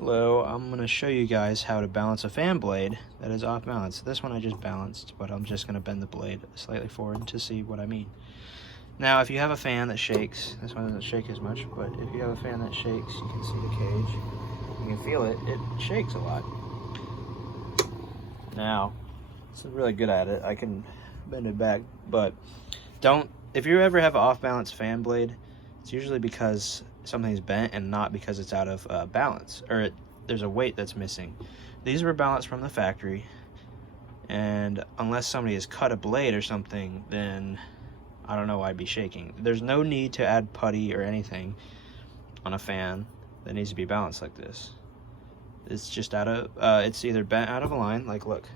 Hello, I'm going to show you guys how to balance a fan blade that is off balance. This one I just balanced, but I'm just going to bend the blade slightly forward to see what I mean. Now, if you have a fan that shakes, this one doesn't shake as much, but if you have a fan that shakes, you can see the cage. You can feel it. It shakes a lot. Now, it's really good at it. I can bend it back, but if you ever have an off-balance fan blade, it's usually because something's bent and not because it's out of balance, or there's a weight that's missing. These were balanced from the factory, and unless somebody has cut a blade or something, then I don't know why I'd be shaking. There's no need to add putty or anything on a fan that needs to be balanced like this. It's just it's either bent out of line, like look.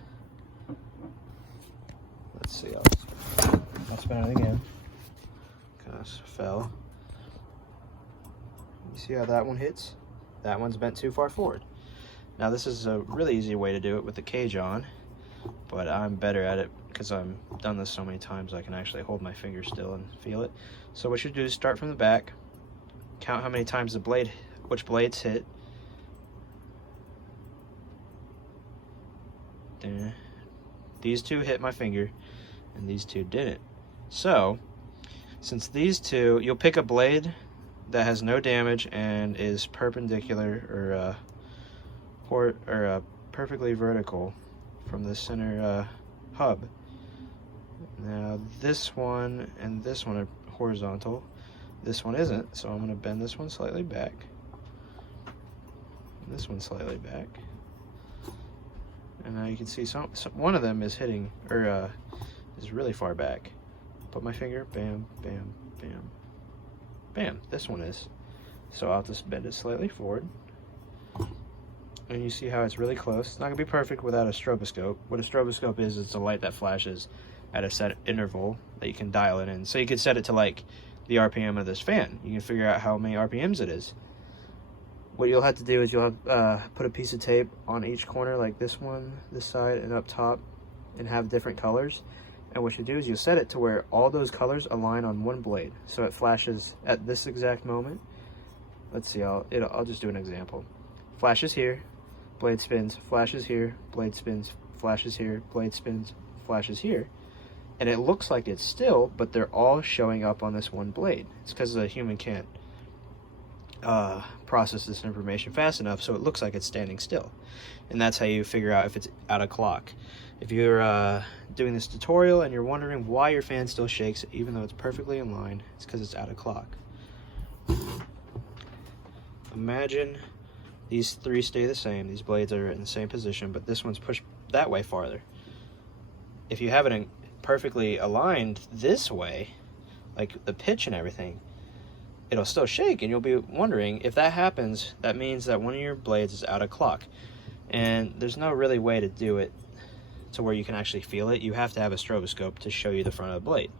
Let's see, I'll spin it again. Kind of fell. You see how that one hits? That one's bent too far forward. Now this is a really easy way to do it with the cage on, but I'm better at it because I've done this so many times I can actually hold my finger still and feel it. So what you do is start from the back, count how many times which blades hit. These two hit my finger and these two didn't. So since these two, you'll pick a blade that has no damage and is perpendicular or perfectly vertical from the center hub. Now this one and this one are horizontal. This one isn't, so I'm going to bend this one slightly back. This one slightly back. And now you can see one of them is hitting, or is really far back. Put my finger, bam, bam, bam, bam. This one is. So I'll just bend it slightly forward. And you see how it's really close. It's not going to be perfect without a stroboscope. What a stroboscope is, it's a light that flashes at a set interval that you can dial it in. So you could set it to like the RPM of this fan. You can figure out how many RPMs it is. What you'll have to do is you'll have put a piece of tape on each corner, like this one, this side, and up top, and have different colors. And what you do is you set it to where all those colors align on one blade, so it flashes at this exact moment. Let's see, I'll just do an example. Flashes here, blade spins, flashes here, blade spins, flashes here, blade spins, flashes here. And it looks like it's still, but they're all showing up on this one blade. It's because a human can't process this information fast enough, so it looks like it's standing still. And that's how you figure out if it's out of clock. If you're doing this tutorial and you're wondering why your fan still shakes even though it's perfectly in line, it's because it's out of clock. Imagine these three stay the same. These blades are in the same position, but this one's pushed that way farther. If you have it perfectly aligned this way, like the pitch and everything, it'll still shake, and you'll be wondering if that happens. That means that one of your blades is out of clock, and there's no really way to do it to where you can actually feel it. You have to have a stroboscope to show you the front of the blade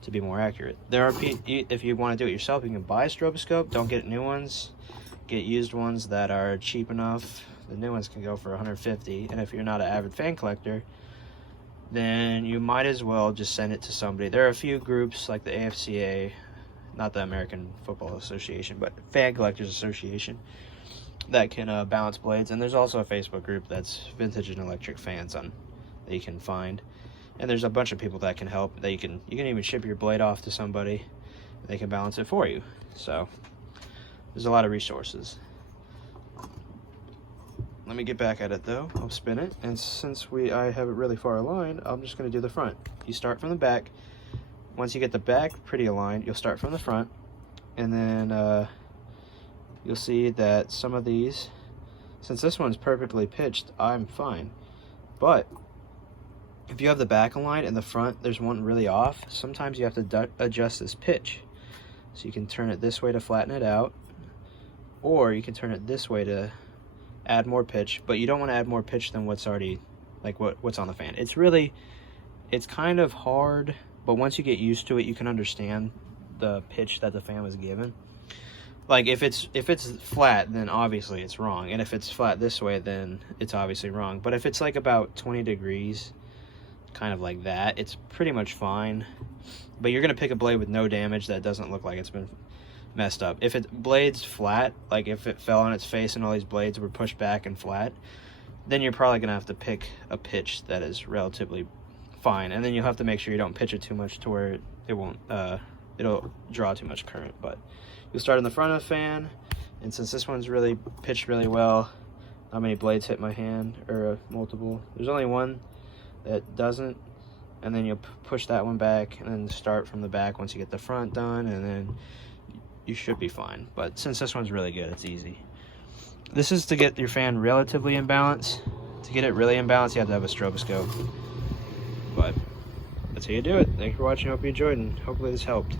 to be more accurate. If you want to do it yourself, you can buy a stroboscope. Don't get new ones. Get used ones that are cheap enough. The new ones can go for $150, and if you're not an avid fan collector, then you might as well just send it to somebody. There are a few groups like the AFCA, not the American Football Association, but Fan Collectors Association, that can balance blades. And there's also a Facebook group that's vintage and electric fans that you can find. And there's a bunch of people that can help. That you can even ship your blade off to somebody. They can balance it for you. So there's a lot of resources. Let me get back at it though. I'll spin it, and since I have it really far aligned, I'm just going to do the front. You start from the back. Once you get the back pretty aligned, you'll start from the front, and then you'll see that some of these, since this one's perfectly pitched, I'm fine. But if you have the back aligned and the front, there's one really off, sometimes you have to adjust this pitch. So you can turn it this way to flatten it out, or you can turn it this way to add more pitch, but you don't want to add more pitch than what's already, like what's on the fan. It's kind of hard, but once you get used to it, you can understand the pitch that the fan was given. Like if it's flat, then obviously it's wrong, and if it's flat this way, then it's obviously wrong. But if it's like about 20 degrees, kind of like that, it's pretty much fine. But you're gonna pick a blade with no damage that doesn't look like it's been messed up. If it blades flat, like if it fell on its face and all these blades were pushed back and flat, then you're probably gonna have to pick a pitch that is relatively fine, and then you'll have to make sure you don't pitch it too much to where it won't it'll draw too much current. But you'll start in the front of the fan, and since this one's really pitched really well, not many blades hit my hand, or multiple. There's only one that doesn't, and then you'll push that one back and then start from the back once you get the front done, and then you should be fine. But since this one's really good, it's easy. This is to get your fan relatively in balance. To get it really in balance, you have to have a stroboscope. But that's how you do it. Thank you for watching. I hope you enjoyed, and hopefully this helped.